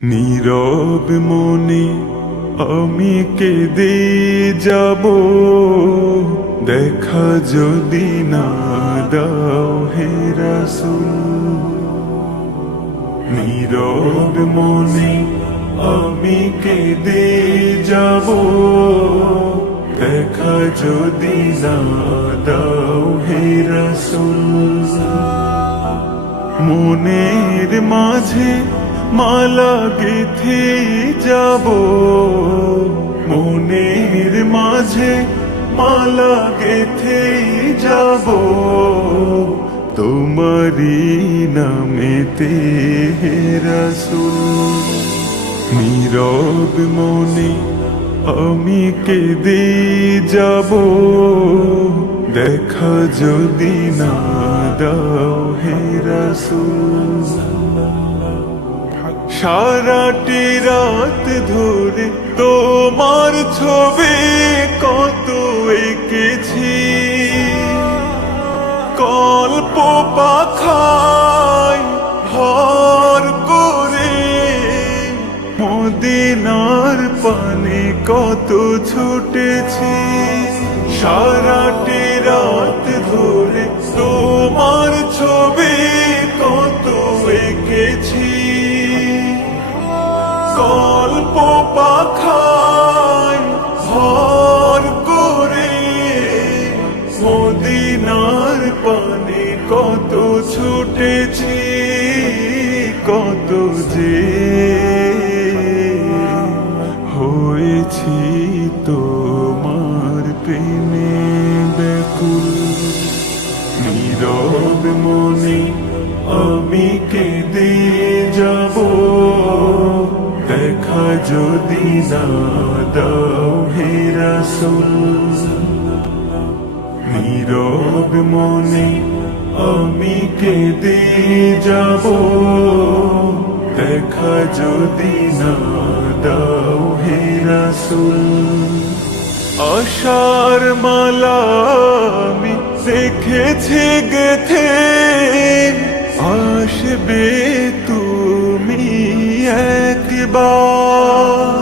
নীরব মনে আমি কেঁদে যাব, দেখা যদি না দাও হে রাসূল। নীরব মনে আমি কেঁদে যাব, দেখা যদি না দাও হে রাসূল। মনের মাঝে মালা গেঁথে যাব, মনের মাঝে মালা গেঁথে যাব, তোমারি নামেতে হে রাসূল। নীরব মনে আমি কেঁদে যাব, দেখা যদি না দাও হে রাসূল। সারাটি রাত ধরে তোমার ছবি কত এঁকেছি, কল্প পাখায় ভর করে মদিনার পানে কত ছুটেছি। সারাটি রাত ধরে তোমার ছবি কত এঁকেছি, কল্প পাখায় ভর করে মদিনার পানে কত ছুটেছি, কত যে হয়েছি তোমার প্রেমে ব্যাকুল। নীরব মনে আমি কেঁদে যাব, দেখা যদি না দাও হে রাসূল। নীরব মনে আমি কেঁদে যাব, দেখা যদি না দাও হে রাসূল। আশার মালা আমি দেখেছি গেথে, আসবে তুমি একবার।